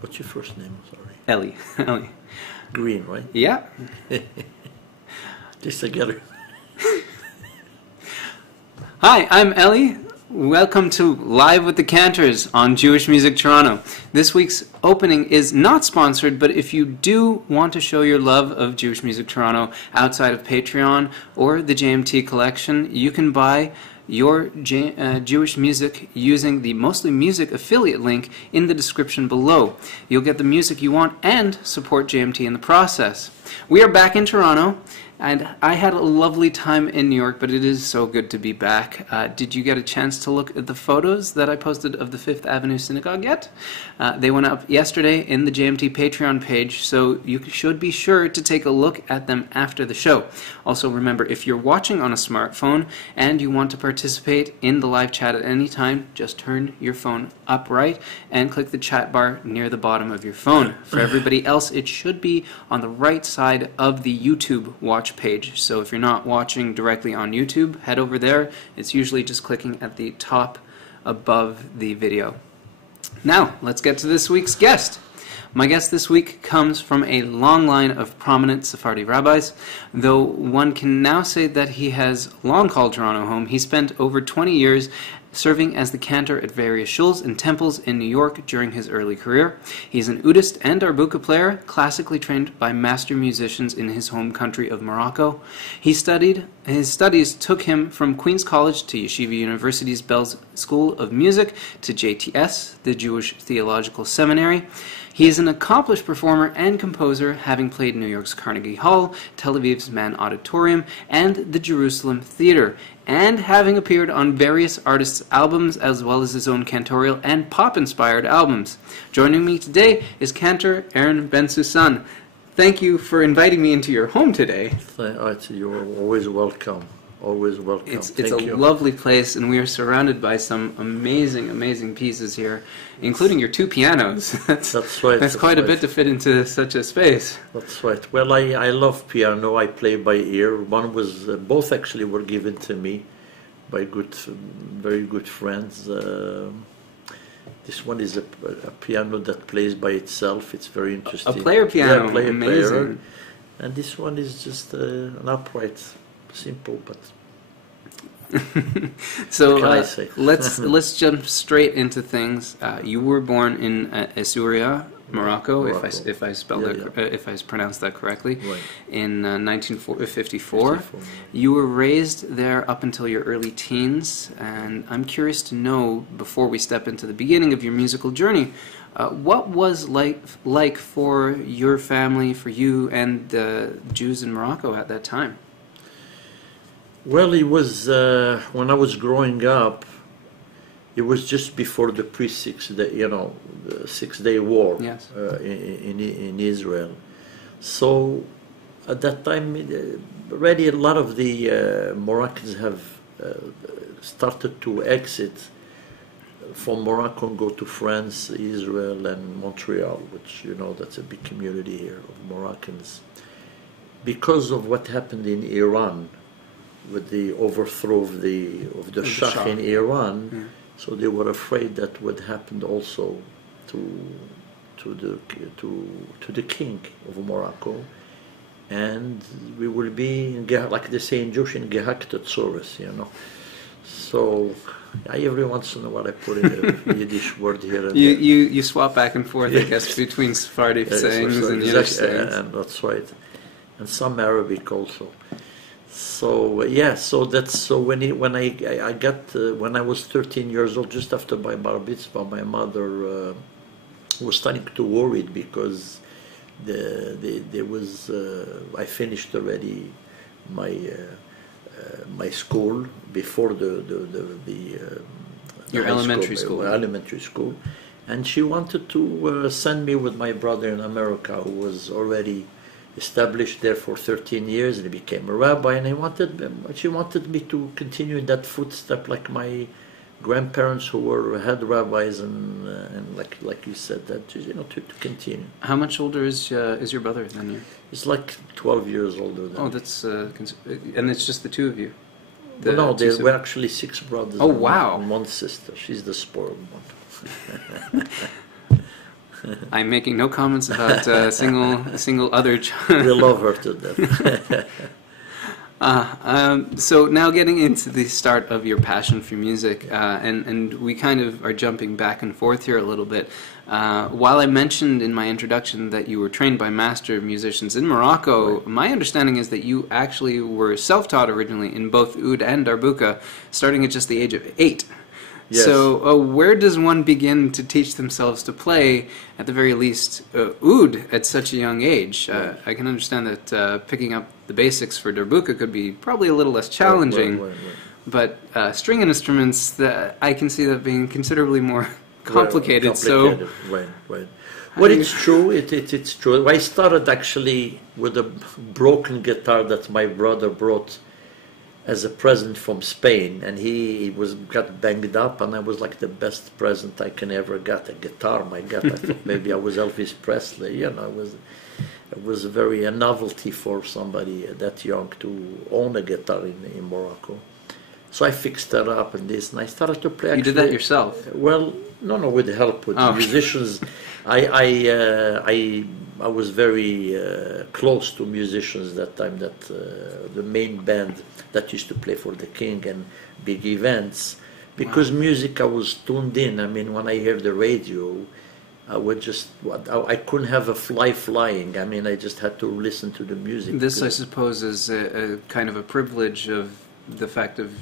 What's your first name? Sorry. Ellie. Ellie. Green, right? Yeah. Just together. Hi, I'm Ellie. Welcome to Live with the Cantors on Jewish Music Toronto. This week's opening is not sponsored, but if you do want to show your love of Jewish Music Toronto outside of Patreon or the JMT collection, you can buy your Jewish music using the Mostly Music affiliate link in the description below. You'll get the music you want and support JMT in the process. We are back in Toronto, and I had a lovely time in New York, but it is so good to be back. Did you get a chance to look at the photos that I posted of the Fifth Avenue Synagogue yet? They went up yesterday in the JMT Patreon page, so you should be sure to take a look at them after the show. Also remember, if you're watching on a smartphone and you want to participate in the live chat at any time, just turn your phone upright and click the chat bar near the bottom of your phone. For everybody else, it should be on the right side of the YouTube watch page. So if you're not watching directly on YouTube, head over there. It's usually just clicking at the top above the video. Now, let's get to this week's guest. My guest this week comes from a long line of prominent Sephardi rabbis. Though one can now say that he has long called Toronto home, he spent over 20 years serving as the cantor at various shuls and temples in New York during his early career. He's an oudist and darbuka player, classically trained by master musicians in his home country of Morocco. His studies took him from Queen's College to Yeshiva University's Belz School of Music to JTS, the Jewish Theological Seminary. He is an accomplished performer and composer, having played New York's Carnegie Hall, Tel Aviv's Mann Auditorium, and the Jerusalem Theater, and having appeared on various artists' albums as well as his own cantorial and pop-inspired albums. Joining me today is Cantor Aaron Bensoussan. Thank you for inviting me into your home today. You're always welcome. Always welcome. It's a lovely place, and we are surrounded by some amazing pieces here, including your two pianos. That's right. That's quite a bit to fit into such a space. That's right. Well, I love piano. I play by ear. One was both actually were given to me by very good friends. This one is a piano that plays by itself. It's very interesting. A player piano. Yeah, amazing. Player. And this one is just an upright. Simple, but so let's jump straight into things. You were born in Essaouira, Morocco. If I spelled if I pronounced that correctly, right. In 1954. You were raised there up until your early teens, and I'm curious to know, before we step into the beginning of your musical journey, what was like for your family, for you, and the Jews in Morocco at that time? Well, it was when I was growing up. It was just before the the 6-Day War. Yes. In Israel. So at that time, already a lot of the Moroccans have started to exit from Morocco and go to France, Israel, and Montreal, which that's a big community here of Moroccans, because of what happened in Iran. With the overthrow of the Shah in Iran, yeah. So they were afraid that would happen also to the king of Morocco, and we will be like they say in Jewish in Gehaktatsuris, So every once in a while I put in a Yiddish word here. And you swap back and forth, I guess, between Sephardic sayings and Yiddish sayings. And that's right, and some Arabic also. So when I was 13 years old, just after my bar mitzvah, my mother was starting to worry because there was I finished already my school before your elementary school, elementary school, and she wanted to send me with my brother in America, who was already established there for 13 years, and he became a rabbi, and she wanted me to continue in that footstep, like my grandparents who were head rabbis, and like you said, that to continue. How much older is your brother than you? He's like 12 years older than me. That's and it's just the two of you. No, there were actually 6 brothers. Oh, wow! And 1 sister. She's the spoiled one. I'm making no comments about a single other child. We love her to death. So now getting into the start of your passion for music, and we kind of are jumping back and forth here a little bit. While I mentioned in my introduction that you were trained by master musicians in Morocco, Right. my understanding is that you actually were self-taught originally in both oud and darbuka, starting at just the age of 8. Yes. So where does one begin to teach themselves to play, at the very least, oud at such a young age? I can understand that picking up the basics for darbuka could be probably a little less challenging, Right. but string instruments, I can see that being considerably more complicated. So, right. Well, it's true. It's true. I started actually with a broken guitar that my brother brought as a present from Spain, and he got banged up, and I was like the best present I can ever get. A guitar, my God! I thought maybe I was Elvis Presley. You know, it was a novelty for somebody that young to own a guitar in Morocco. So I fixed that up and this, and I started to play. You did that yourself? Well, no, with the help with musicians. I was very close to musicians that time. That the main band that used to play for the king and big events, because music I was tuned in. I mean, when I hear the radio, I couldn't have a fly flying. I mean, I just had to listen to the music. This, I suppose, is a kind of a privilege of the fact of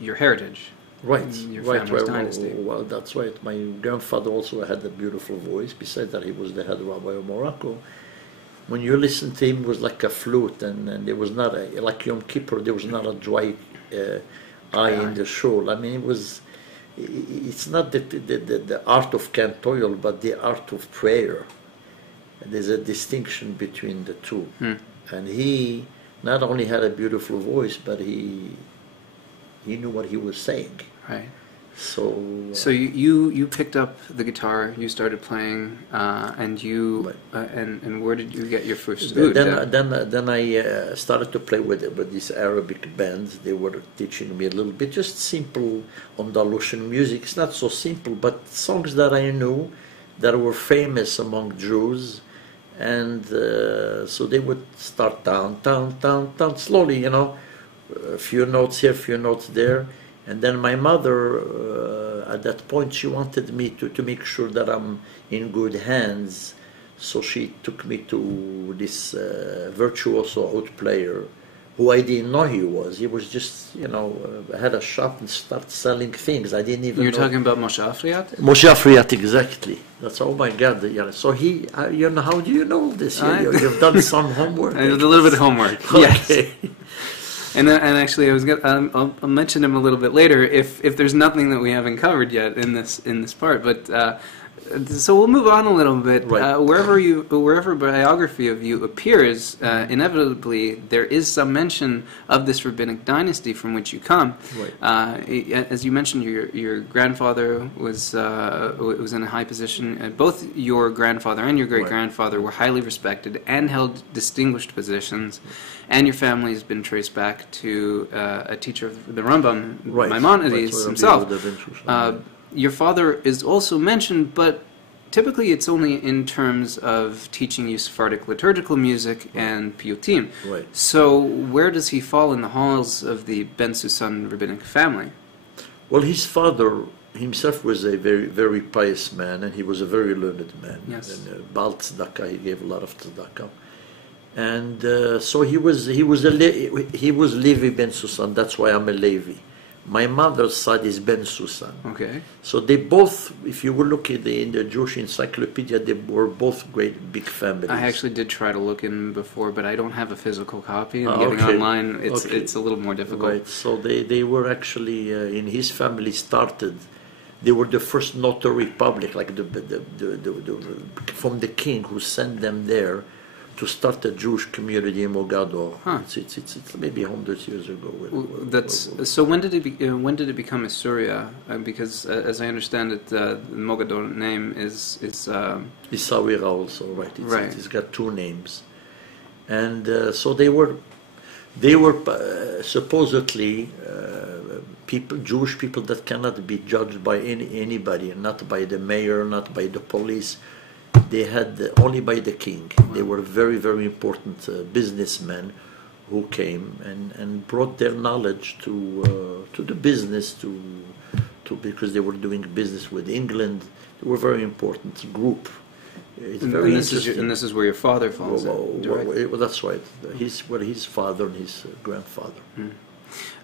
your heritage. Right, your right. family's dynasty. Well, that's right. My grandfather also had a beautiful voice. Besides that, he was the head rabbi of Morocco. When you listen to him, it was like a flute, and there was not like Yom Kippur. There was not a dry eye in the shul. I mean, it's not the art of cantorial, but the art of prayer. There's a distinction between the two. And he not only had a beautiful voice, but he knew what he was saying. Right. So you picked up the guitar, you started playing, and and where did you get your first oud? Then I started to play with these Arabic bands. They were teaching me a little bit, just simple Andalusian music. It's not so simple, but songs that I knew that were famous among Jews, and so they would start down, slowly, you know, a few notes here, a few notes there. And then my mother, at that point, she wanted me to make sure that I'm in good hands. So she took me to this virtuoso oud player, who I didn't know he was. He was just, you know, had a shop and started selling things. I didn't even know. You're talking about Moshe Afriat? Moshe Afriat, exactly. That's, oh my God. Yeah. So he, you know, how do you know this? You've done some homework. I did a little bit of homework, okay. Yes. And actually, I'll mention him a little bit later if there's nothing that we haven't covered yet in this part. But so we'll move on a little bit. Right. Wherever biography of you appears, inevitably there is some mention of this rabbinic dynasty from which you come. Right. As you mentioned, your grandfather was in a high position. Both your grandfather and your great grandfather were highly respected and held distinguished positions. And your family has been traced back to a teacher of the Rambam, Maimonides himself. Your father is also mentioned, but typically it's only in terms of teaching you Sephardic liturgical music and piyutim. Right. So where does he fall in the halls of the Bensoussan rabbinic family? Well, his father himself was a very, very pious man, and he was a very learned man. Yes. And Baal tzedakah, he gave a lot of tzedakah. And so he was Levi Bensoussan. That's why I'm a Levi. My mother's side is Bensoussan. Okay. So they both, if you will look in the Jewish encyclopedia, they were both great big families. I actually did try to look in before, but I don't have a physical copy. And getting online, it's a little more difficult. Right. So they were actually in his family started. They were the first notary public, like from the king who sent them there to start a Jewish community in Mogador. Huh. It's maybe 100 years ago. So when did it become Isuria? Because as I understand it, the Mogador name is Isawira also, right? It's got two names, and so they were supposedly Jewish people that cannot be judged by anybody, not by the mayor, not by the police. they had only by the king. They were very, very important businessmen who came and brought their knowledge to the business, because they were doing business with England. They were a very important group. It's very interesting. And this is where your father falls in. Well, that's right. His father and his grandfather.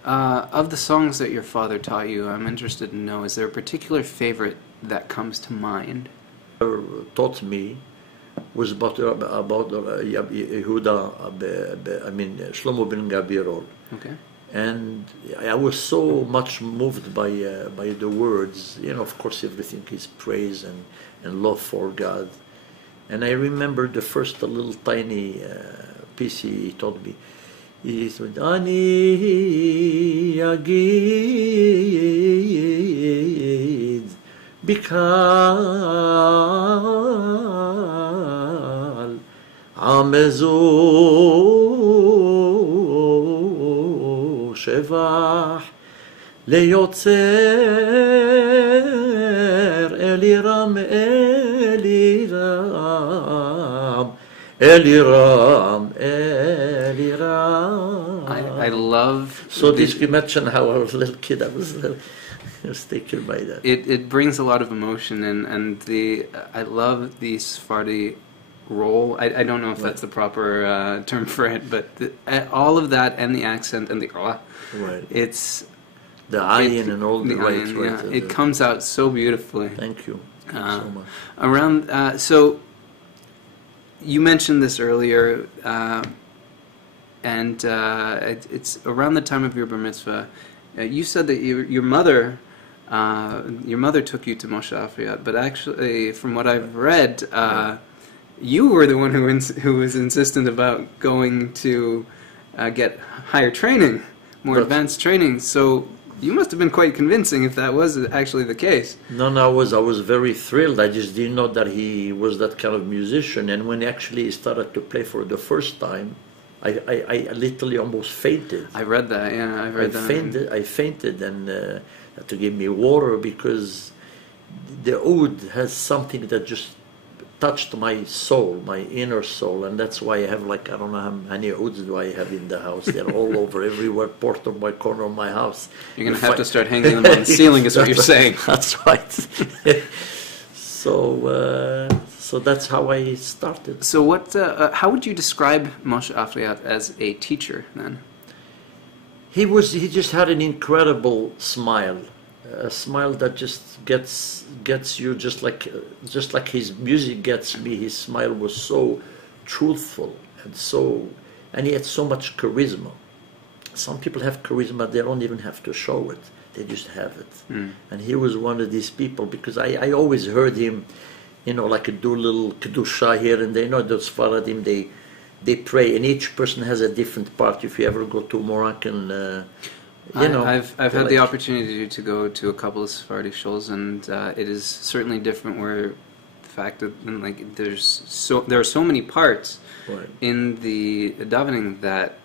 Of the songs that your father taught you, I'm interested to know, is there a particular favorite that comes to mind? Taught me was about Yehuda, Shlomo ben Gabirol. Okay. And I was so much moved by the words. Of course, everything is praise and love for God. And I remember the first little tiny piece he taught me. He said, Ani Yagid Bikal Amezu Shevach Leyotzer Eliram Eliram. I love... So this you mentioned how I was a little kid, I was taken by that. It brings a lot of emotion, and I love the Sephardi roll. I don't know if that's the proper term for it, but all of that and the accent and the right. It's... The ayin and all the right. Yeah, it comes out so beautifully. Thank you. Thank you so much. So you mentioned this earlier, and it's around the time of your bar mitzvah. You said that your mother took you to Moshe Afriat, but actually, from what I've read, you were the one who was insistent about going to get higher training, more advanced training. So you must have been quite convincing if that was actually the case. No, I was very thrilled. I just didn't know that he was that kind of musician. And when he actually started to play for the first time, I literally almost fainted. I read that, yeah, I read that. I fainted and had to give me water, because the oud has something that just touched my soul, my inner soul, and that's why I have I don't know how many ouds do I have in the house. They're all over, everywhere, part of my corner of my house. You're going to have to start hanging them on the ceiling, is what you're saying. That's right. So that's how I started. So how would you describe Moshe Afriat as a teacher then? He just had an incredible smile. A smile that just gets you, just like his music gets me. His smile was so truthful and he had so much charisma. Some people have charisma, they don't even have to show it, they just have it. And he was one of these people, because I always heard him, do a little kedusha here and there. Those Faradim, they pray, and each person has a different part. If you ever go to Moroccan I've had the opportunity to go to a couple of Sephardi shows, and it is certainly different. Where the fact that there are so many parts in the davening that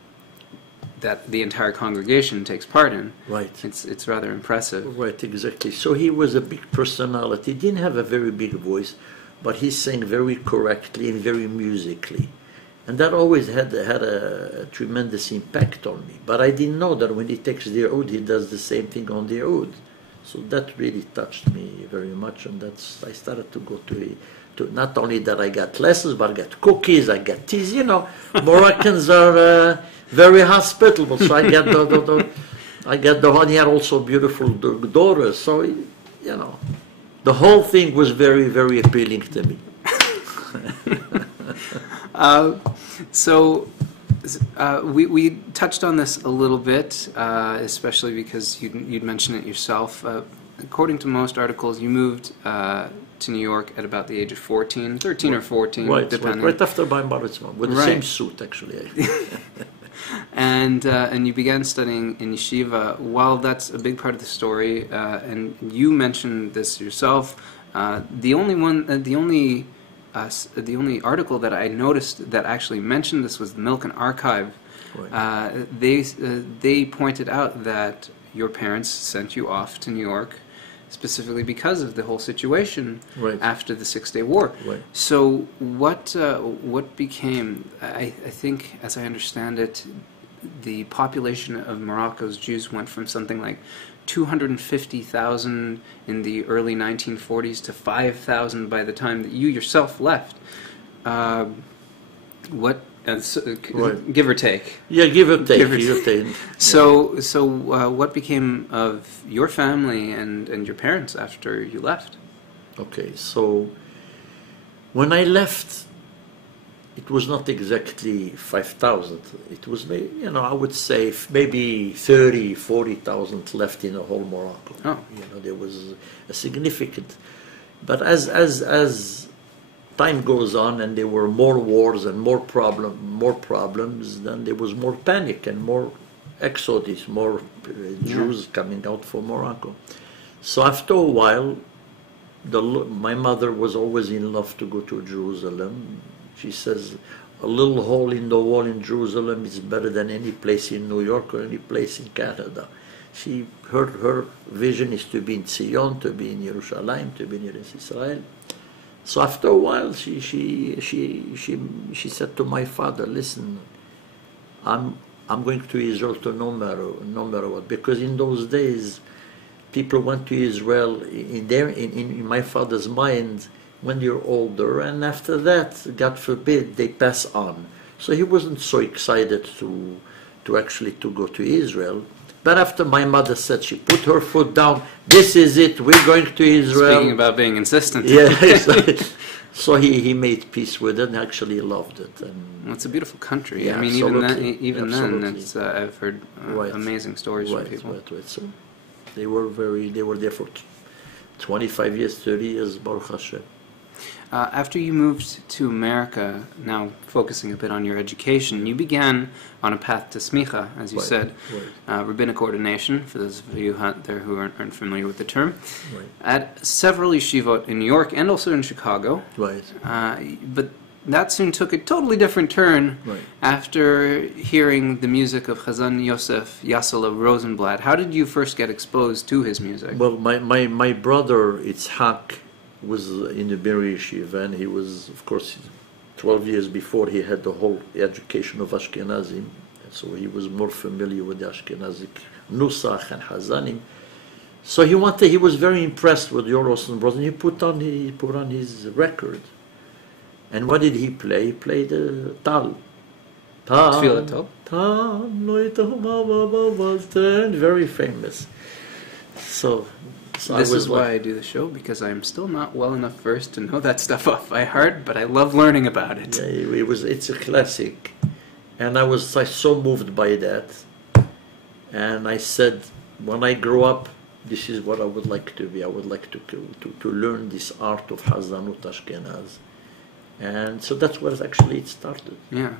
the entire congregation takes part in. Right. It's rather impressive. Right, exactly. So he was a big personality. He didn't have a very big voice, but he sang very correctly and very musically. And that always had a tremendous impact on me. But I didn't know that when he takes the oud, he does the same thing on the oud. So that really touched me very much, and I started to go to not only that I got lessons, but I got cookies, I got teas. Moroccans are very hospitable, so I got the one. He had also beautiful daughters, so the whole thing was very, very appealing to me. So we touched on this a little bit, especially because you'd mentioned it yourself. According to most articles, you moved to New York at about the age of 13 or 14, depending. Right after my bar mitzvah, with the same suit, actually. And you began studying in yeshiva. While that's a big part of the story, and you mentioned this yourself, the only article that I noticed that actually mentioned this was the Milken Archive. Right. They pointed out that your parents sent you off to New York specifically because of the whole situation Right. after the Six-Day War. Right. So what became, I think, as I understand it, the population of Morocco's Jews went from something like 250,000 in the early 1940s to 5,000 by the time that you yourself left. Right. Give or take. Yeah, give or take. Give or Give or take. So what became of your family and your parents after you left? Okay, so when I left, it was not exactly 5,000. It was, I would say maybe 30, 40,000 left in the whole Morocco. Oh. There was a significant. But as time goes on and there were more wars and more problems, then there was more panic and more exodus, more Jews coming out from Morocco. So after a while, my mother was always in love to go to Jerusalem. She says, a little hole in the wall in Jerusalem is better than any place in New York or any place in Canada. Her vision is to be in Zion, to be in Jerusalem, to be in Israel. So after a while, she said to my father, "Listen, I'm going to Israel to no matter what," because in those days, people went to Israel in my father's mind when you're older, and after that, God forbid, they pass on. So he wasn't so excited to actually go to Israel. But after my mother said, she put her foot down, this is it, we're going to Israel. Speaking about being insistent. Yes. So he made peace with it and actually loved it. And well, it's a beautiful country. Yeah, I mean, absolutely. even Absolutely. then, it's I've heard amazing stories from people. Right. So they were there for 25 years, 30 years, Baruch Hashem. After you moved to America, now focusing a bit on your education, you began on a path to smicha, as you said, rabbinic ordination, for those of you out there who aren't familiar with the term, at several yeshivot in New York and also in Chicago. Right. But that soon took a totally different turn after hearing the music of Hassan Yosef, Yassala Rosenblatt. How did you first get exposed to his music? Well, my brother, Itzhak, was in the Beri Yeshiva, and he was, of course, 12 years before he had the whole education of Ashkenazim, so he was more familiar with the Ashkenazic Nusach and Hazanim. So he was very impressed with your Rosen Brothers, and he put on his record. And what did he play? He played Tal. Tefillah Tov? Tal, very famous. So this is why I do the show, because I'm still not well enough versed to know that stuff off by heart, but I love learning about it. Yeah, it's a classic, and I was so moved by that, and I said, when I grow up, this is what I would like to be. I would like to learn this art of Hazanut Ashkenaz, and so that's where it started. Yeah.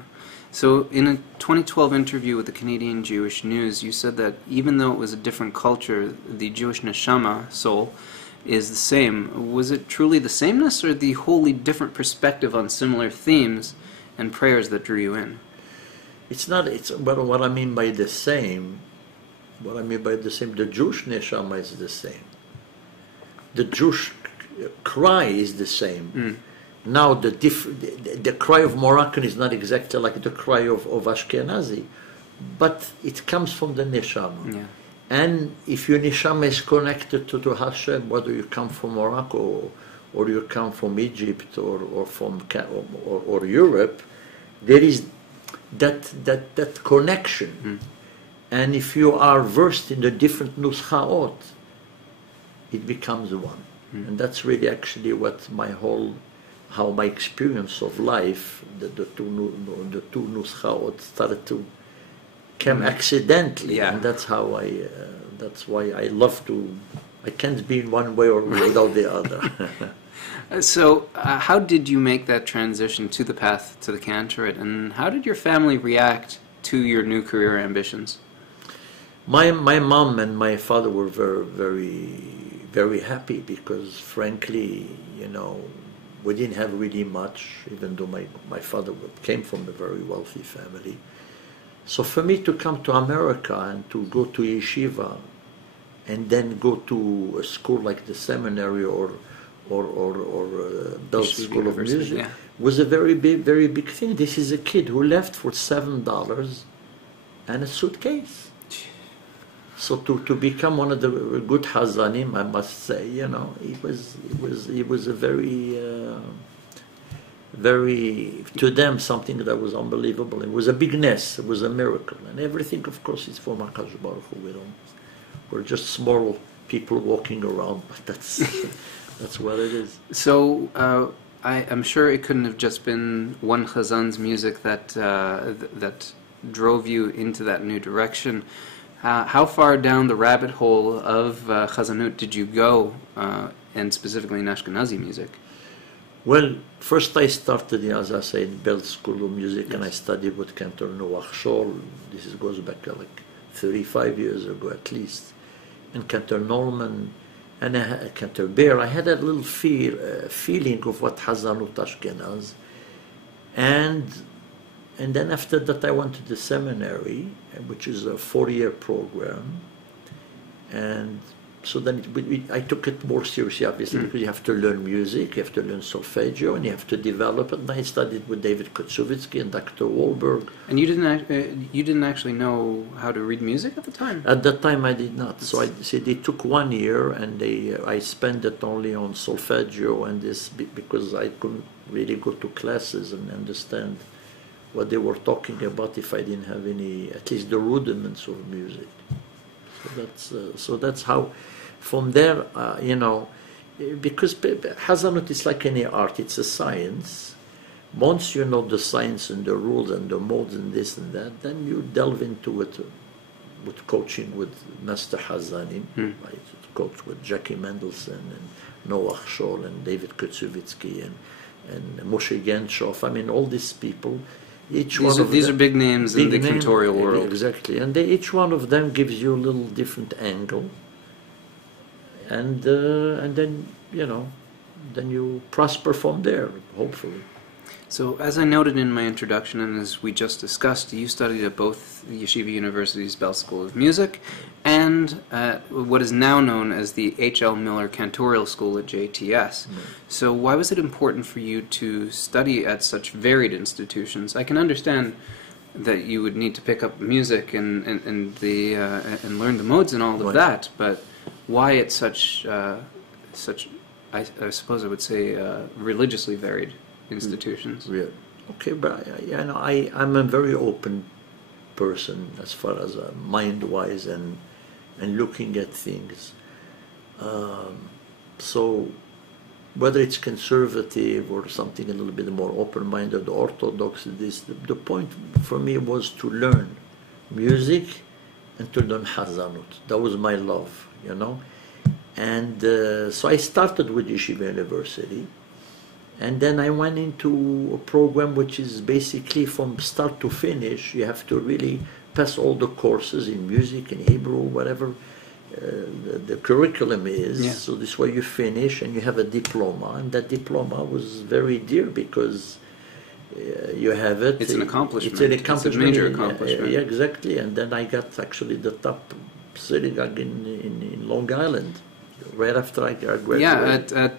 So in a 2012 interview with the Canadian Jewish News, you said that even though it was a different culture, the Jewish neshama, soul, is the same. Was it truly the sameness, or the wholly different perspective on similar themes and prayers that drew you in? It's not. What I mean by the same. What I mean by the same, the Jewish neshama is the same. The Jewish cry is the same. Now the cry of Moroccan is not exactly like the cry of Ashkenazi, but it comes from the neshama. Yeah. And if your neshama is connected to Hashem, whether you come from Morocco or you come from Egypt or from or Europe, there is that connection. And if you are versed in the different nuschaot, it becomes one. And that's really actually what how my experience of life, the two nuschaot started to come accidentally, and that's how that's why I love to. I can't be in one way or without the other. So, how did you make that transition to the path to the Cantorate, and how did your family react to your new career ambitions? My mom and my father were very, very, very happy because, frankly, we didn't have really much, even though my father came from a very wealthy family. So for me to come to America and to go to yeshiva, and then go to a school like the seminary or Bell School of Music, yeah, was a very big thing. This is a kid who left for $7 and a suitcase. So to become one of the good Hazanim, I must say, you know, he was a very, to them, something that was unbelievable. It was a big ness. It was a miracle. And everything, of course, is for HaKadosh Baruch Hu. We're just small people walking around, but that's what it is. So I'm sure it couldn't have just been one Chazan's music that drove you into that new direction. How far down the rabbit hole of Chazanut did you go, and specifically in Ashkenazi music? Well, first I started, as I say, in Bell School of Music, and I studied with Cantor Aaron. This goes back like 35 years ago at least. And Cantor Norman and Cantor Bear. I had a little feeling of what Hazanut Ashkenaz. And then after that I went to the seminary, which is a 4-year program. And so then I took it more seriously, obviously, because you have to learn music, you have to learn solfeggio, and you have to develop it. And I studied with David Kutsovitsky and Dr. Wahlberg. And you didn't actually know how to read music at the time? At that time, I did not. So they took 1 year, and I spent it only on solfeggio and this because I couldn't really go to classes and understand what they were talking about if I didn't have any, at least the rudiments of music. So that's how. From there, you know, because Hazanut is like any art, it's a science. Once you know the science and the rules and the modes and this and that, then you delve into it with coaching with Master Hazanim. I coached with Jackie Mendelson and Noah Scholl and David Kutsovitsky and Moshe Genshoff. I mean, all these people. These are big names in the cantorial world. Exactly. And each one of them gives you a little different angle. And then, you know, then you prosper from there, hopefully. So, as I noted in my introduction, and as we just discussed, you studied at both the Yeshiva University's Bell School of Music and at what is now known as the H.L. Miller Cantorial School at JTS. So, why was it important for you to study at such varied institutions? I can understand that you would need to pick up music and learn the modes and all of that, but why at such I suppose I would say religiously varied institutions? Yeah. Okay, but I'm a very open person as far as mind-wise and looking at things. So whether it's conservative or something a little bit more open-minded, Orthodox, the point for me was to learn music and to learn Hazanut. That was my love, you know. And so I started with Yeshiva University, and then I went into a program which is basically from start to finish. You have to really pass all the courses in music, in Hebrew, whatever the curriculum is. Yeah. So this way you finish and you have a diploma, and that diploma was very dear because you have it. It's an accomplishment. It's an accomplishment. It's a major accomplishment. Yeah, exactly. And then I got actually the top synagogue in Long Island right after I graduated. Yeah,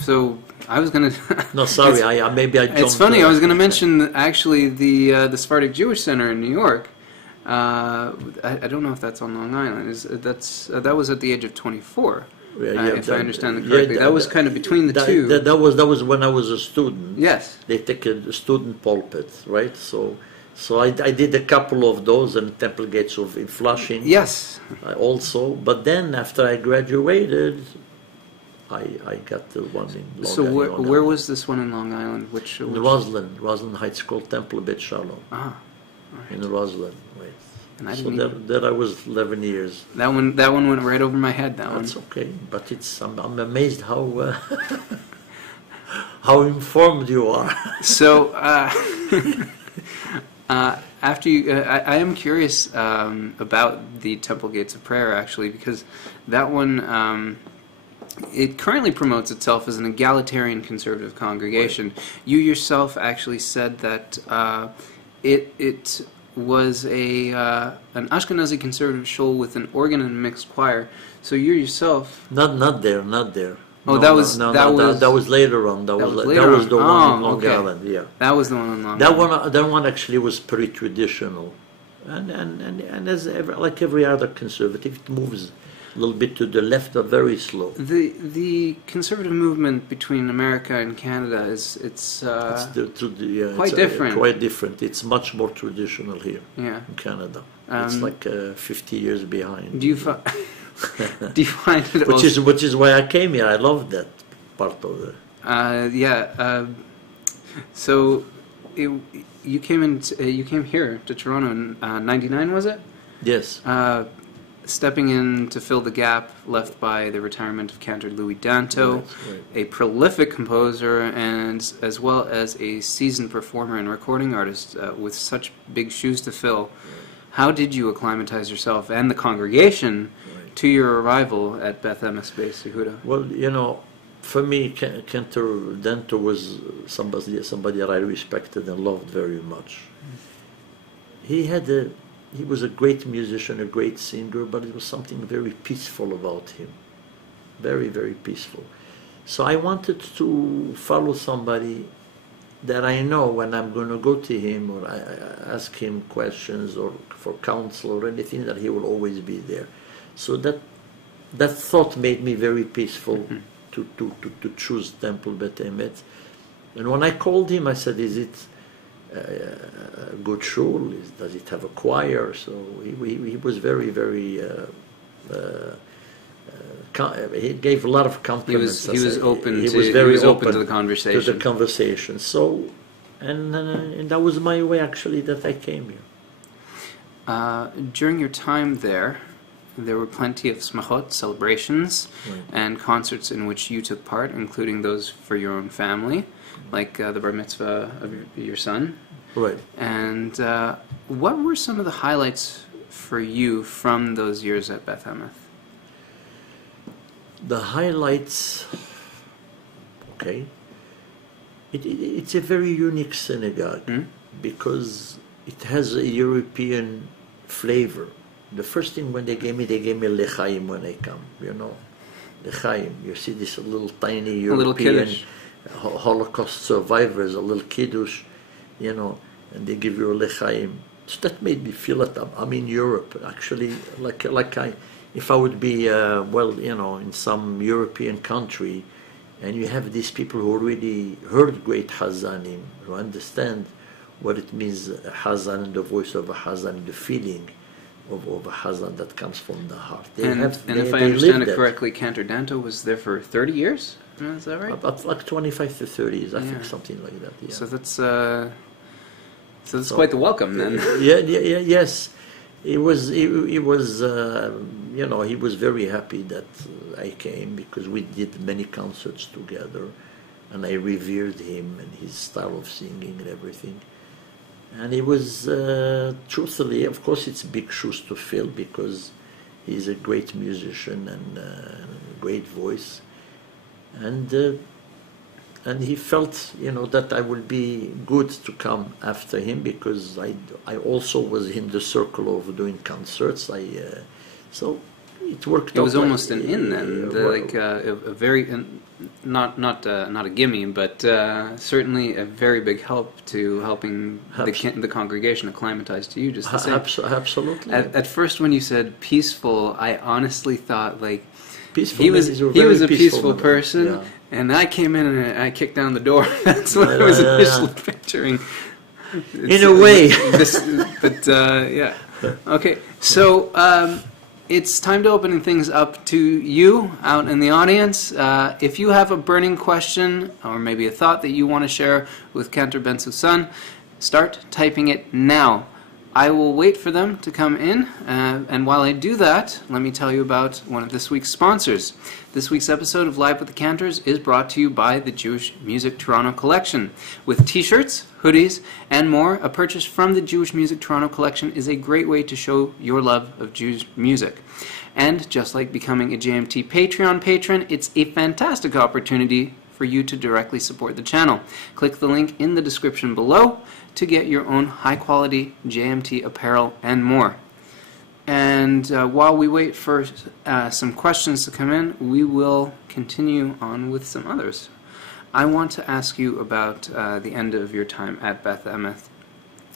so I was going to... No, sorry, maybe I jumped... It's funny, I was going to mention actually the Sephardic Jewish Center in New York. I don't know if that's on Long Island. That was at the age of 24. If I understand it correctly. That was kind of between the two. That was when I was a student. Yes. They take a student pulpit, right? So I did a couple of those in Temple Gates in Flushing. Yes. Also, but then after I graduated, I got the one in Long Island. So where was this one in Long Island? Which in Roslyn Heights, called Temple Bet Shalom. Ah, all right. In Roslyn, right. And so there I was 11 years. That one went right over my head. That's okay, but I'm amazed how how informed you are. So after you, I am curious about the Temple Gates of Prayer actually, because that one it currently promotes itself as an egalitarian conservative congregation. Right. You yourself actually said that it was an Ashkenazi conservative shul with an organ and mixed choir. So you yourself... Not there. Oh, that was later on. That was the one on Long Island. Yeah, that was the one on Long Island. That one actually was pretty traditional, and as like every other conservative, it moves a little bit to the left, but very slow. The conservative movement between America and Canada quite different. Quite different. It's much more traditional here. Yeah. In Canada, it's like 50 years behind. Do you find it which is why I came here. I love that part of it. So you came here to Toronto in '99, was it? Yes. Stepping in to fill the gap left by the retirement of Cantor Louis Danto, right. a prolific composer and as well as a seasoned performer and recording artist with such big shoes to fill. Right. How did you acclimatize yourself and the congregation to your arrival at Beth Emeth Beis Yehuda? Well, for me, Cantor Danto was somebody that I respected and loved very much. He was a great musician, a great singer, but it was something very peaceful about him. Very, very peaceful. So I wanted to follow somebody that I know when I'm going to go to him or I ask him questions or for counsel or anything, that he will always be there. So that thought made me very peaceful to choose Temple Beth Emeth. And when I called him, I said, is it a good shul? Does it have a choir? So he was very, very... he gave a lot of compliments. He was open to the conversation. To the conversation. So, and that was my way actually that I came here. During your time there were plenty of smachot, celebrations, and concerts in which you took part, including those for your own family, like the bar mitzvah of your son. Right. And what were some of the highlights for you from those years at Beth Emeth? The highlights, okay. It's a very unique synagogue because it has a European flavor. The first thing when they gave me lechaim when I come, lechaim. You see this little tiny European Holocaust survivors, a little kiddush, and they give you a lechaim. So that made me feel that I'm in Europe, actually, if I would be, in some European country, and you have these people who really heard great Hazanim, who understand what it means, a Hazan, and the voice of a Hazan, the feeling of a Hazan that comes from the heart. If I understand it correctly, Cantor Danto was there for 30 years? Is that right? About like 25 to 30 years, I think, something like that. Yeah. So that's quite the welcome then. Yes. He was he was very happy that I came because we did many concerts together, and I revered him and his style of singing and everything. And he was truthfully, of course, it's big shoes to fill because he's a great musician and great voice, and he felt that I would be good to come after him because I also was in the circle of doing concerts. So it worked. It was almost an in then, a very not a gimme, but certainly a very big help to helping the congregation acclimatize to you. Just the same. Absolutely. At first, when you said peaceful, I honestly thought peaceful. He was a peaceful person. Yeah. And I came in and I kicked down the door. That's what I was initially picturing. In a way. Yeah. Okay, so it's time to open things up to you out in the audience. If you have a burning question or maybe a thought that you want to share with Cantor Bensoussan, start typing it now. I will wait for them to come in, and while I do that, let me tell you about one of this week's sponsors. This week's episode of Live with the Cantors is brought to you by the Jewish Music Toronto Collection. With t-shirts, hoodies, and more, a purchase from the Jewish Music Toronto Collection is a great way to show your love of Jewish music. And just like becoming a JMT Patreon patron, it's a fantastic opportunity for you to directly support the channel. Click the link in the description below to get your own high-quality JMT apparel and more. And while we wait for some questions to come in, we will continue on with some others. I want to ask you about the end of your time at Beth Emeth.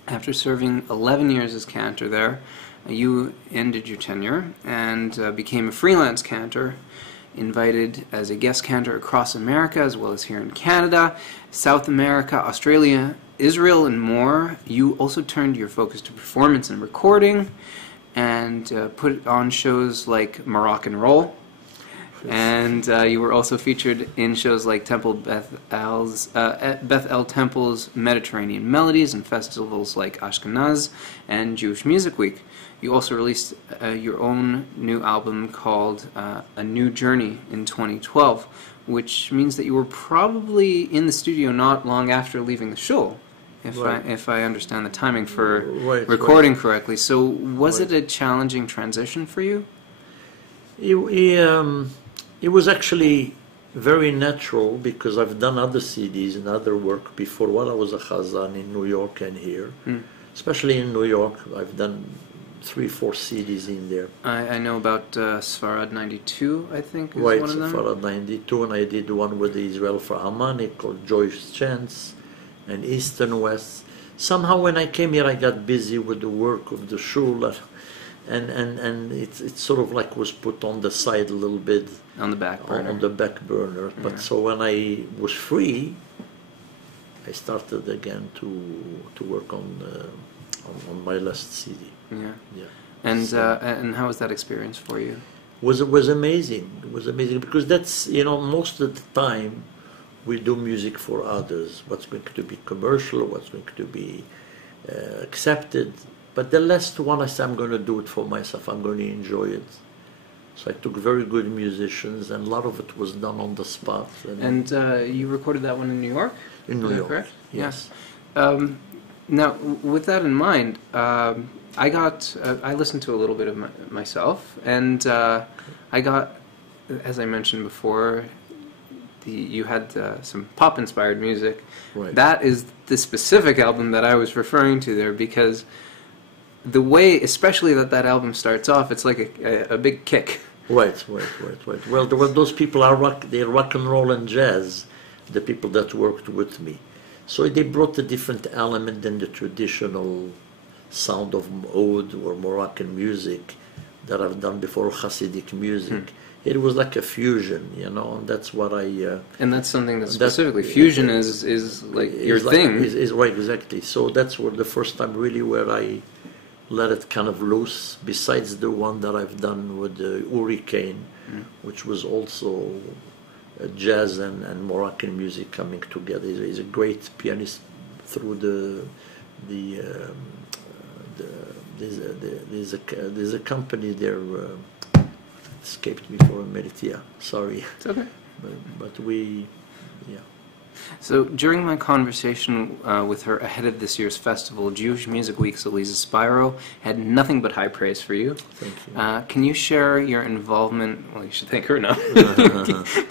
After serving 11 years as cantor there, you ended your tenure and became a freelance cantor, invited as a guest cantor across America as well as here in Canada, South America, Australia, Israel, and more. You also turned your focus to performance and recording and put on shows like Moroccan Roll. And you were also featured in shows like Beth El Temple's Mediterranean Melodies and festivals like Ashkenaz and Jewish Music Week. You also released your own new album called A New Journey in 2012, which means that you were probably in the studio not long after leaving the show, if I understand the timing for recording correctly. So was it a challenging transition for you? It was actually very natural because I've done other CDs and other work before while I was a Hassan in New York and here. Especially in New York, I've done 3-4 CDs in there. I know about Sfarad 92, I think, is one of them. Sfarad 92, and I did one with the Israel Philharmonic called Joyce Chance and East and West. Somehow when I came here I got busy with the work of the shul, and it sort of like was put on the side a little bit. On the back burner. On the back burner. Yeah. But so when I was free, I started again to work on my last CD. Yeah. And how was that experience for you? Was amazing. It was amazing because that's, most of the time we do music for others. What's going to be commercial, what's going to be accepted. But the last one I said I'm going to do it for myself. I'm going to enjoy it. So I took very good musicians, and a lot of it was done on the spot. And you recorded that one in New York? In New York, correct? yes. Yeah. Now, with that in mind, I listened to a little bit of myself, and I got, as I mentioned before, you had some pop-inspired music. Right. That is the specific album that I was referring to there, because the way, especially that album starts off, it's like a big kick. Right. Well, those people they're rock and roll and jazz, the people that worked with me. So they brought a different element than the traditional sound of oud or Moroccan music that I've done before, Hasidic music. It was like a fusion, and that's what I... and that's something that specifically, fusion is like your thing. Is right, exactly. So that's where the first time really where I let it kind of loose, besides the one that I've done with the Hurricane, which was also jazz and Moroccan music coming together. He's a great pianist through there's a company there, escaped me for a minute, sorry. It's okay. But we, So during my conversation with her ahead of this year's festival, Jewish Music Week's Elisa Spiro had nothing but high praise for you. Thank you. Can you share your involvement, well, you should thank her now.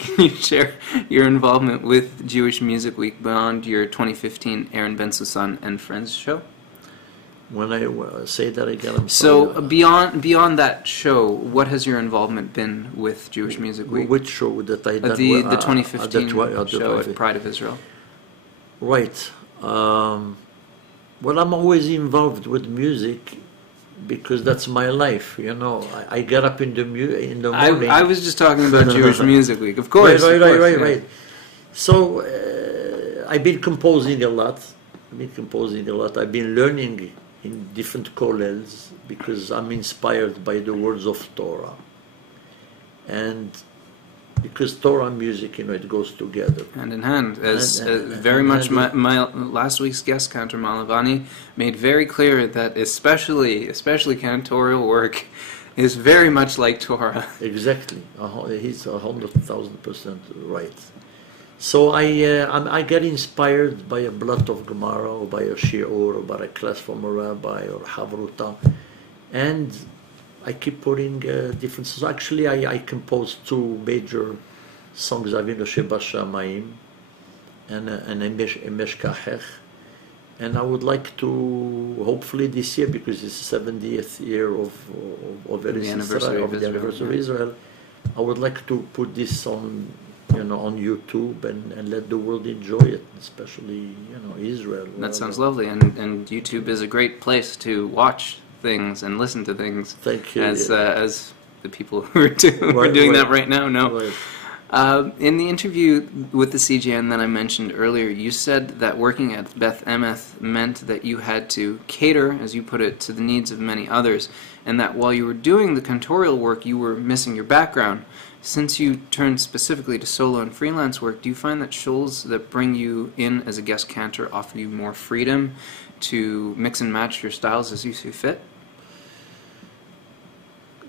Can you share your involvement with Jewish Music Week beyond your 2015 Aaron Bensoussan and Friends show? When I say that again, I'm so sorry. beyond that show, what has your involvement been with Jewish Music Week? Which show that I done? The 2015 show at Private. Pride of Israel. Right. Well, I'm always involved with music because that's my life. I get up in the morning. I was just talking about Jewish Music Week, of course. Right. So I've been composing a lot. I've been learning in different kollels because I'm inspired by the words of Torah, and because Torah and music, it goes together hand in hand. Very much my last week's guest, Cantor Malavani, made very clear that especially cantorial work is very much like Torah. Exactly, he's 100,000% right. So I get inspired by a blot of Gemara, or by a shiur, or by a class from a rabbi, or havruta, and I keep putting different. So actually, I composed 2 major songs Avinu Shebashamayim and Emesh Kachech. And I would like to, hopefully this year, because it's the 70th year of the anniversary of Israel, I would like to put this on, on YouTube and let the world enjoy it, especially, Israel. That sounds lovely, and YouTube is a great place to watch things and listen to things. Thank you. As the people who are doing that right now know. Right. In the interview with the CGN that I mentioned earlier, you said that working at Beth Emeth meant that you had to cater, as you put it, to the needs of many others, and that while you were doing the cantorial work, you were missing your background. Since you turned specifically to solo and freelance work, do you find that shuls that bring you in as a guest cantor offer you more freedom to mix and match your styles as you see fit?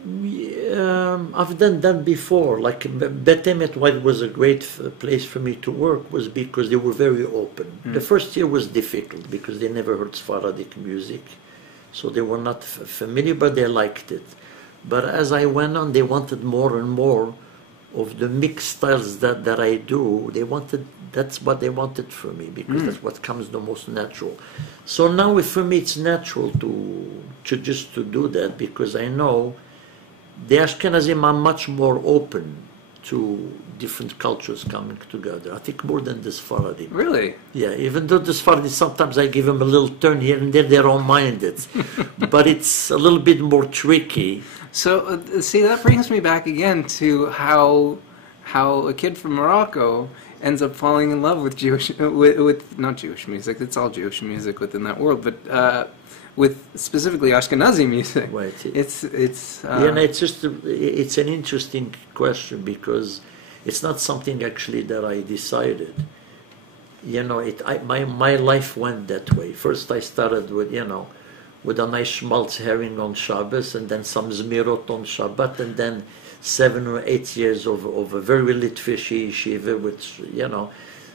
I've done that before. Like Beth Emeth, why it was a great place for me to work was because they were very open. The first year was difficult because they never heard Sephardic music, so they were not familiar, but they liked it. But as I went on, they wanted more and more of the mixed styles that I do. That's what they wanted from me, because that's what comes the most natural. So now for me it's natural to just to do that, because I know the Ashkenazim are much more open to different cultures coming together. I think more than the Sephardim. Really? Yeah, even though the Sephardim, sometimes I give them a little turn here and there, they don't mind it. But it's a little bit more tricky. So, see, that brings me back again to how a kid from Morocco ends up falling in love with with not Jewish music. It's all Jewish music within that world, but with specifically Ashkenazi music. Right. It's it's an interesting question, because it's not something actually that I decided. My life went that way. First I started with a nice schmaltz herring on Shabbos, and then some zmirot on Shabbat, and then 7 or 8 years of a very litvish yeshiva, which,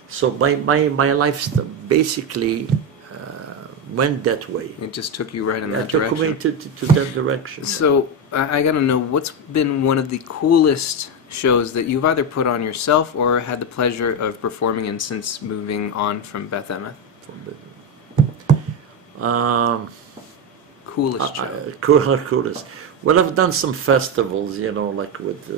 so my life basically went that way. It just took you right in that direction. It took me to that direction. So I got to know, what's been one of the coolest shows that you've either put on yourself or had the pleasure of performing in since moving on from Beth Emeth? Coolest show. Coolest. Well, I've done some festivals, like with...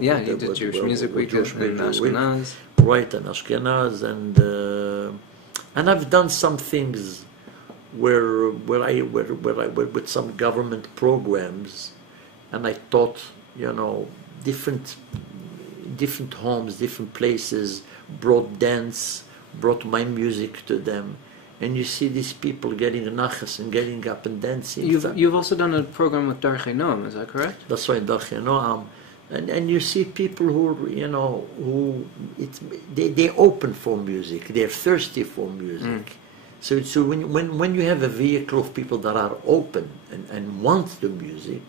you did Jewish Music Week in Ashkenaz. Right, in Ashkenaz, and I've done some things where I with some government programs, and I taught, different homes, different places, brought dance, brought my music to them. And you see these people getting nachas and getting up and dancing. You've also done a program with Darchei Noam, is that correct? That's right, Darchei Noam. And you see people they open for music, they're thirsty for music. So when you have a vehicle of people that are open and want the music,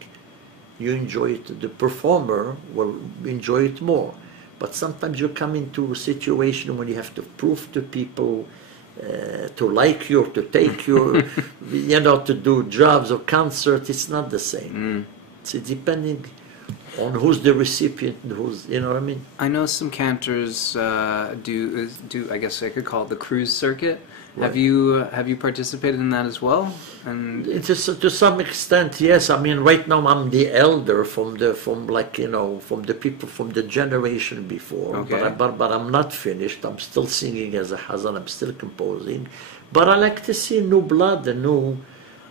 you enjoy it. The performer will enjoy it more. But sometimes you come into a situation when you have to prove to people to like you, to take you, to do jobs or concerts. It's not the same. It's depending on who's the recipient, who's, what I mean? I know some cantors do, I guess I could call it the cruise circuit. Right. Have you participated in that as well? And to some extent, yes. I mean, right now I'm the elder from the people from the generation before. Okay. But I'm not finished. I'm still singing as a Hassan. I'm still composing. But I like to see new blood, the new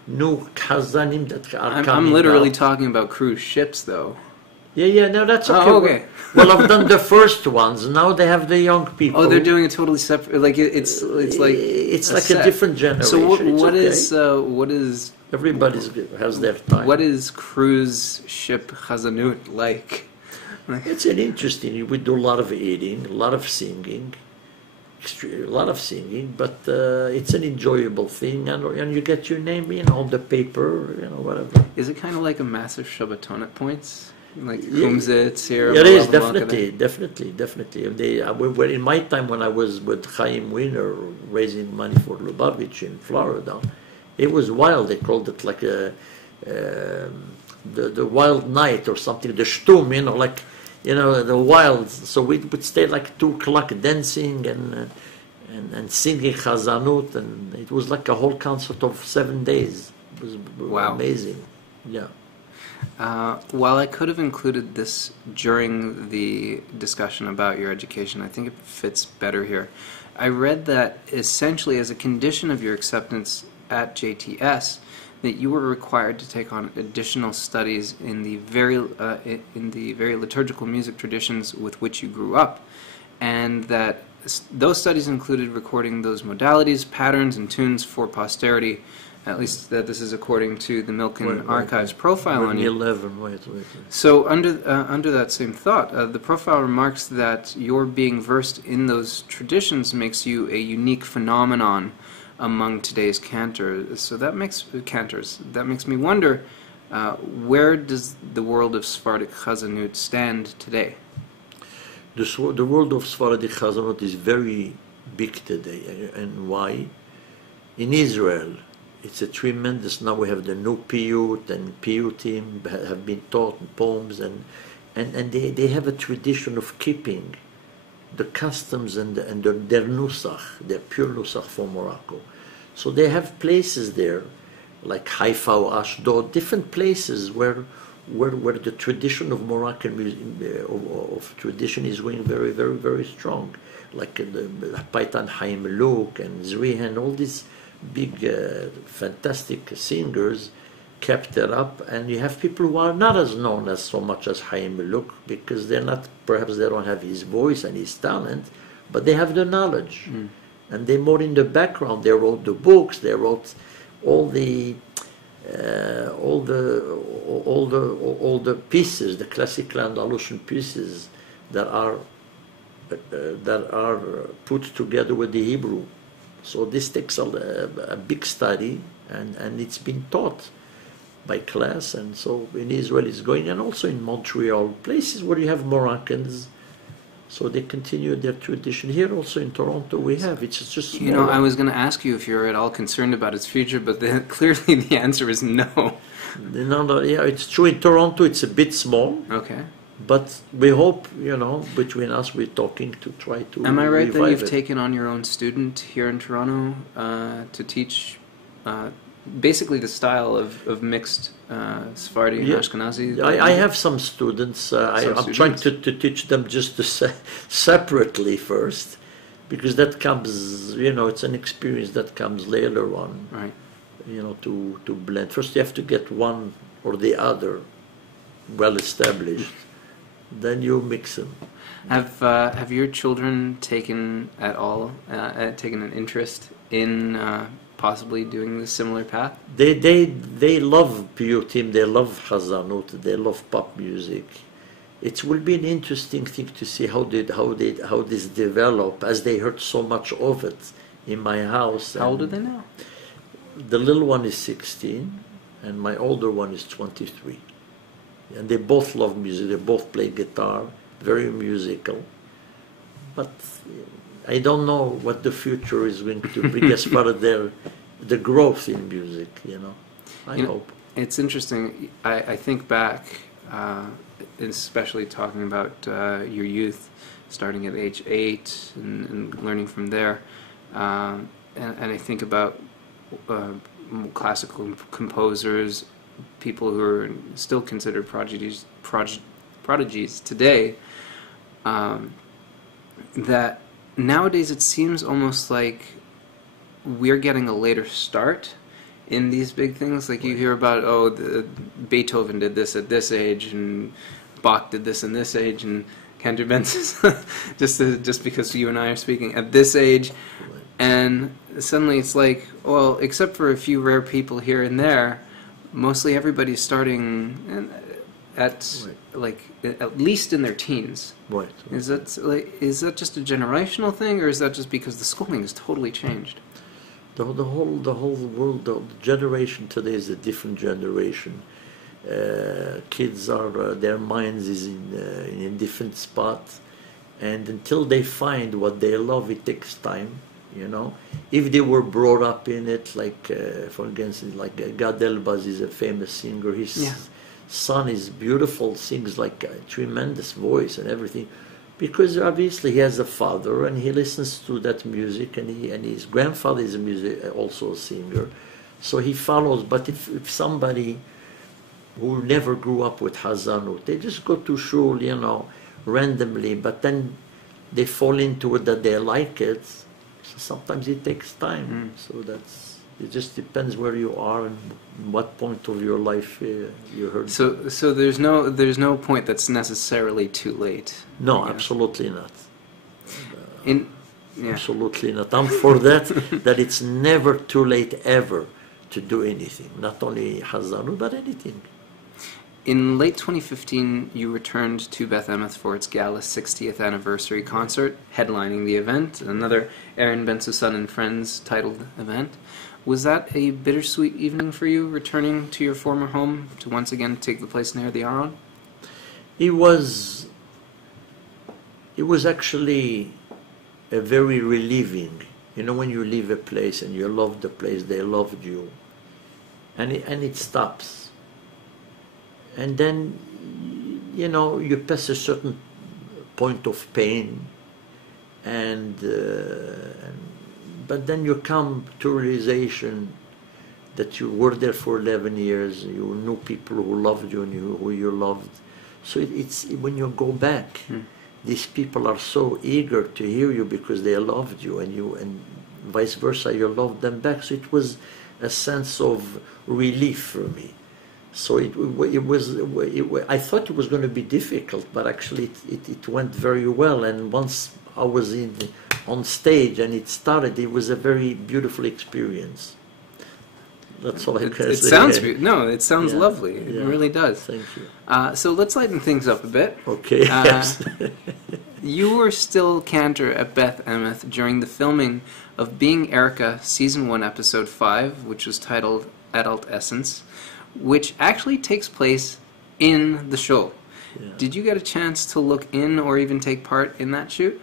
Hassanim that are coming. I'm literally out. Talking about cruise ships, though. Yeah, no, that's okay. Oh, okay. Well, I've done the first ones. Now they have the young people. Oh, they're doing it totally separate. Like it's like a different generation. So what is everybody has their time. What is cruise ship Chazanut like? It's an interesting. We do a lot of eating, a lot of singing, but it's an enjoyable thing, and you get your name on the paper, whatever. Is it kind of like a massive Shabbaton at points? Like Kumzitz here? It is, definitely. They, in my time when I was with Chaim Wiener raising money for Lubavitch in Florida, it was wild. They called it like the wild night or something, the shtum, the wilds. So we would stay like 2 o'clock dancing and singing Chazanut, and it was like a whole concert of 7 days. It was amazing. Yeah. While I could have included this during the discussion about your education, I think it fits better here. I read that essentially as a condition of your acceptance at JTS, that you were required to take on additional studies in the very liturgical music traditions with which you grew up, and that those studies included recording those modalities, patterns, and tunes for posterity. At least that this is according to the Milken Archives profile on you. 11, wait. So under that same thought, the profile remarks that your being versed in those traditions makes you a unique phenomenon among today's cantors. So that makes me wonder, where does the world of Sephardic Chazanut stand today? The world of Sephardic Chazanut is very big today, and why? In Israel, it's a tremendous. Now we have the new piyut and piyutim have been taught in poems, and they have a tradition of keeping the customs and their nusach, their pure nusach from Morocco. So they have places there, like Haifa or Ashdod, different places where the tradition of Moroccan music, of tradition is going very, very, very strong, like the Paitan Haim Luk and Zrihan, all these big, fantastic singers kept it up, and you have people who are not as known as so much as Haim Luk, because perhaps they don't have his voice and his talent, but they have the knowledge, and they're more in the background. They wrote the books, they wrote all the pieces, the classical Andalusian pieces that are put together with the Hebrew. So this takes a big study, and it's been taught by class, and so in Israel it's going, and also in Montreal, places where you have Moroccans, so they continue their tradition. Here also in Toronto we have, it's just smaller. I was going to ask you if you're at all concerned about its future, but clearly the answer is no. No, yeah, it's true. In Toronto it's a bit small. Okay. But we hope, between us, we're talking to try to Am I right that you've it. taken on your own student here in Toronto to teach basically the style of mixed Sephardi and Ashkenazi? I have some students. I'm trying to teach them just separately first, because that comes, it's an experience that comes later on. Right. To blend. First you have to get one or the other well established. Then you mix them. Have your children taken an interest in possibly doing the similar path? They love piyutim, they love Chazanut, they love pop music. It will be an interesting thing to see how this develop, as they heard so much of it in my house. How old are they now? The little one is 16, and my older one is 23. And they both love music, they both play guitar, very musical. But I don't know what the future is going to bring as far as the growth in music, I hope. It's interesting. I think back, especially talking about your youth, starting at age 8 and learning from there. And I think about classical composers, people who are still considered prodigies today, that nowadays it seems almost like we're getting a later start in these big things. Like you hear about, Beethoven did this at this age, and Bach did this in this age, and Cantor Bensoussan, just because you and I are speaking, at this age, and suddenly it's like, well, except for a few rare people here and there, mostly everybody's starting at least in their teens. Right. Is that just a generational thing, or is that just because the schooling has totally changed? The whole world, the generation today is a different generation. Kids are their minds is in a different spot, and until they find what they love, it takes time. If they were brought up in it, like for instance, like Gad Elbaz is a famous singer. He's son is beautiful, sings like a tremendous voice and everything, because obviously he has a father and he listens to that music, and his grandfather is also a singer, so he follows. But if somebody who never grew up with Hazanut, they just go to shul, you know, randomly, but then they fall into it that they like it. So sometimes it takes time. So it just depends where you are and what point of your life you heard. So there's no point that's necessarily too late. No, absolutely not. Yeah. Absolutely not. I'm for that. That it's never too late ever to do anything. Not only Hazanut, but anything. In late 2015, you returned to Beth Emeth for its gala 60th anniversary concert, headlining the event, another Aaron Bensoussan and Friends titled event. Was that a bittersweet evening for you, returning to your former home to once again take the place near the Aron? It was actually a very relieving. You know, when you leave a place and you love the place, they loved you, and it stops. And then, you know, you pass a certain point of pain, but then you come to realization that you were there for 11 years, you knew people who loved you and who you loved. So it's when you go back, these people are so eager to hear you because they loved you, and vice versa, you loved them back. So it was a sense of relief for me. So I thought it was going to be difficult, but actually it went very well. And once I was on stage and it started, it was a very beautiful experience. That's all I can say. It sounds lovely. It really does. Thank you. So let's lighten things up a bit. Okay. Yes. You were still Cantor at Beth Emeth during the filming of Being Erica Season 1, Episode 5, which was titled Adult Essence, which actually takes place in the show. Yeah. Did you get a chance to look in or even take part in that shoot?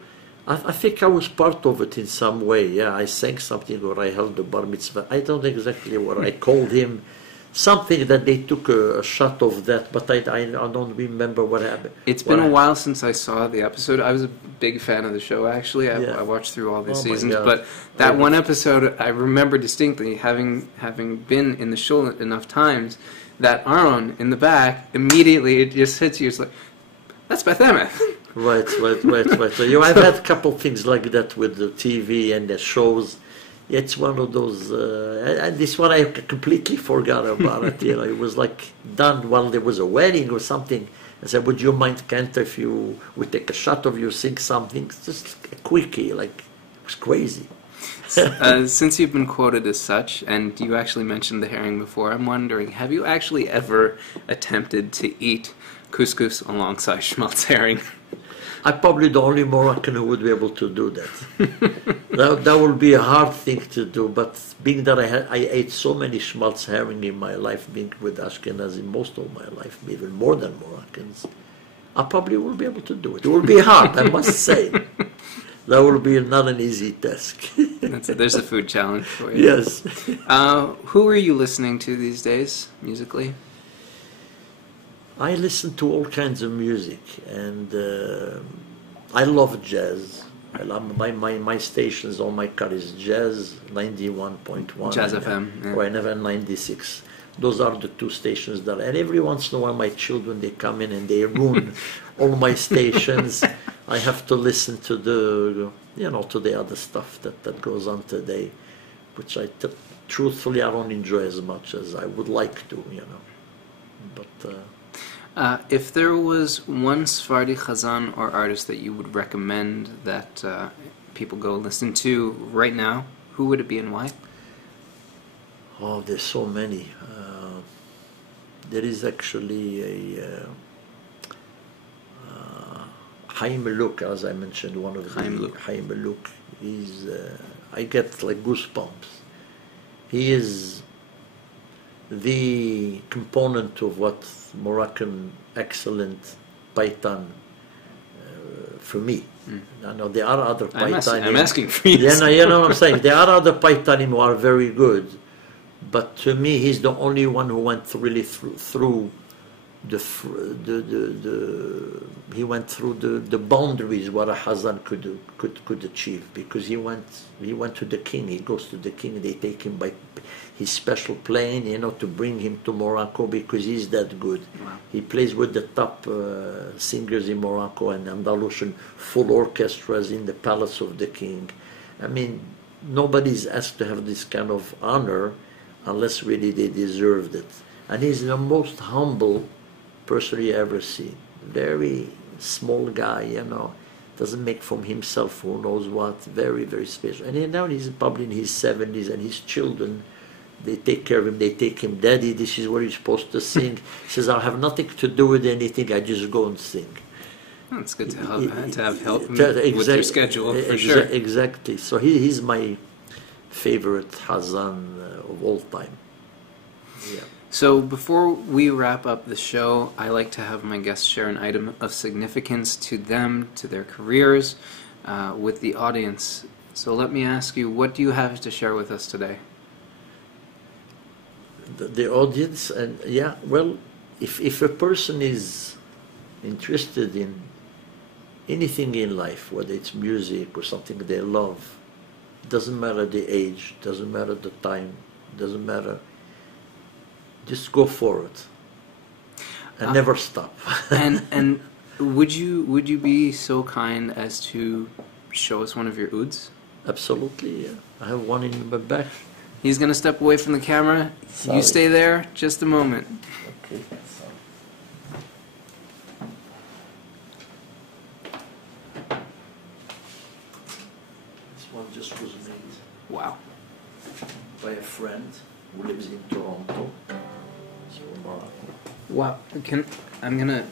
I think I was part of it in some way. Yeah, I sang something or I held the bar mitzvah. I don't know exactly what I called him. Something that they took a shot of that, but I don't remember what happened. It's been a while since I saw the episode. I was a big fan of the show, actually. I watched through all the seasons, but that one episode I remember distinctly, having been in the show enough times, that Aaron in the back, immediately it just hits you. It's like, that's Beth Emeth. Right. So, I've had a couple things like that with the TV and the shows. It's one of those, and this one I completely forgot about it. You know, it was like done while there was a wedding or something. I said, would you mind, Cantor, if you would take a shot of you, sing something? Just a quickie, like, it was crazy. Since you've been quoted as such, and you actually mentioned the herring before, I'm wondering, have you actually ever attempted to eat couscous alongside schmaltz herring? I'm probably the only Moroccan who would be able to do that. That would be a hard thing to do, but being that I ate so many schmaltz herring in my life, being with Ashkenazi most of my life, even more than Moroccans, I probably will be able to do it. It will be hard, I must say. That will be not an easy task. There's a food challenge for you. Yes. Who are you listening to these days, musically? I listen to all kinds of music, and I love jazz. I love my stations on my car is Jazz 91.1. Jazz FM. Yeah. Or I never 96. Those are the two stations that, and every once in a while my children, they come in and they ruin all my stations. I have to listen to to the other stuff that goes on today, which truthfully I don't enjoy as much as I would like to, But if there was one Sephardic Hassan or artist that you would recommend that people go listen to right now, who would it be and why? Oh, there's so many. There is actually a Chaim Luk, as I mentioned, one of the Chaim Luk. He's I get like goosebumps. He is the component of what Moroccan excellent paitan for me. I know there are other paitanim. I'm asking for you. Yeah, you know what I'm saying. There are other paitanim who are very good, but to me, he's the only one who went really through he went through the boundaries what a Hassan could achieve, because he went to the king. He goes to the king. They take him by his special plane, to bring him to Morocco, because he's that good. Wow. He plays with the top singers in Morocco and Andalusian full orchestras in the palace of the king. I mean, nobody's asked to have this kind of honor unless really they deserved it. And he's the most humble person you ever see. Very small guy, doesn't make from himself who knows what. Very, very special. And now he's probably in his 70s, and his children, they take care of him. They take him, Daddy, this is where you're supposed to sing. He says, I have nothing to do with anything. I just go and sing. Well, it's good to have help with your schedule, for sure. Exactly. So he's my favorite Hassan of all time. Yeah. So before we wrap up the show, I like to have my guests share an item of significance to them, to their careers, with the audience. So let me ask you, what do you have to share with us today? The audience, and if a person is interested in anything in life, whether it's music or something they love, doesn't matter the age, doesn't matter the time, doesn't matter. Just go for it, and never stop. and would you be so kind as to show us one of your ouds? Absolutely, yeah. I have one in my back. He's going to step away from the camera. Sorry. You stay there just a moment. Okay. This one just was made. Wow. By a friend who lives in Toronto. So Morocco. Wow. I'm going to,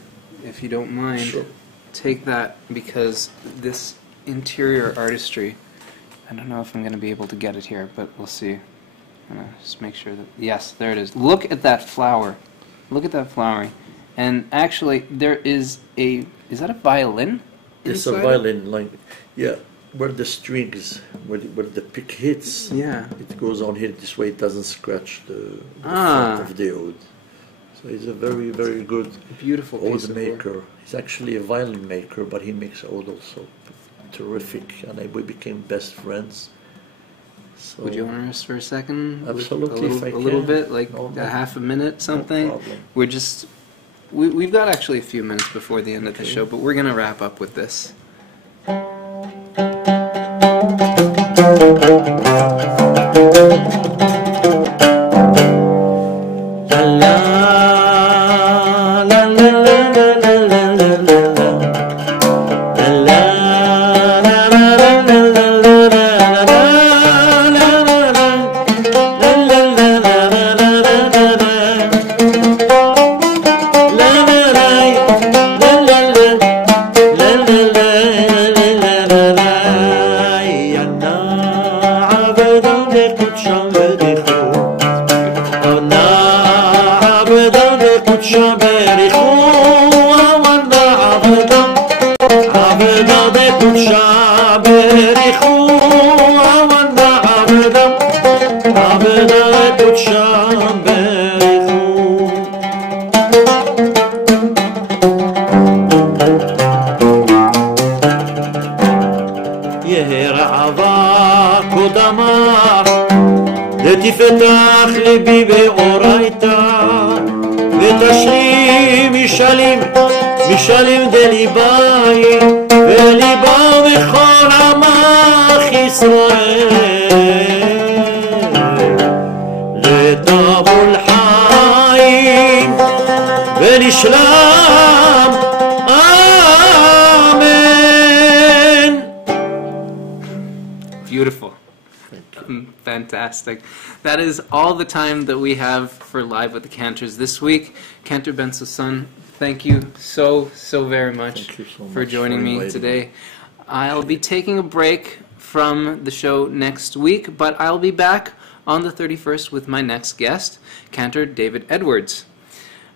if you don't mind, Sure. take that, because this interior artistry, I don't know if I'm going to be able to get it here, but we'll see. I'm going to just make sure that, yes, there it is. Look at that flower. Look at that flowering. And actually, there is is that a violin? It's a violin, where the strings, where the pick hits. Yeah. It goes on here this way, it doesn't scratch the front of the oud. So he's a very, very good beautiful piece oud of maker. work. He's actually a violin maker, but he makes oud also. Terrific, and we became best friends. So Would you honor us for a second? Absolutely, A little bit, like a half a minute, something? No problem. We're just, we've got actually a few minutes before the end of the show, but we're going to wrap up with this. תפתח ליבי באורייתא ותשרי משלים דליבאי וליבם בכל עמך ישראל לטבול חיים ולשלם אמן. Beautiful. Fantastic. That is all the time that we have for Live with the Cantors this week. Cantor Bensoussan, thank you so very much for joining me today. I'll be taking a break from the show next week, but I'll be back on the 31st with my next guest, Cantor David Edwards.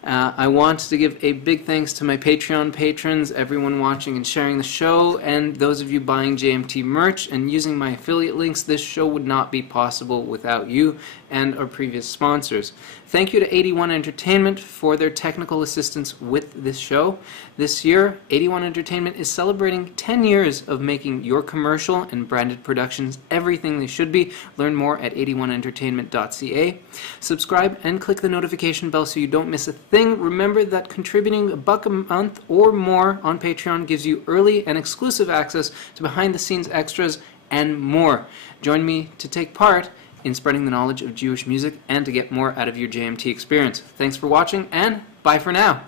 I want to give a big thanks to my Patreon patrons, everyone watching and sharing the show, and those of you buying JMT merch and using my affiliate links. This show would not be possible without you and our previous sponsors. Thank you to 81 Entertainment for their technical assistance with this show. This year, 81 Entertainment is celebrating 10 years of making your commercial and branded productions everything they should be. Learn more at 81entertainment.ca. Subscribe and click the notification bell so you don't miss a thing. Remember that contributing $1 a month or more on Patreon gives you early and exclusive access to behind-the-scenes extras and more. Join me to take part in spreading the knowledge of Jewish music and to get more out of your JMT experience. Thanks for watching, and bye for now.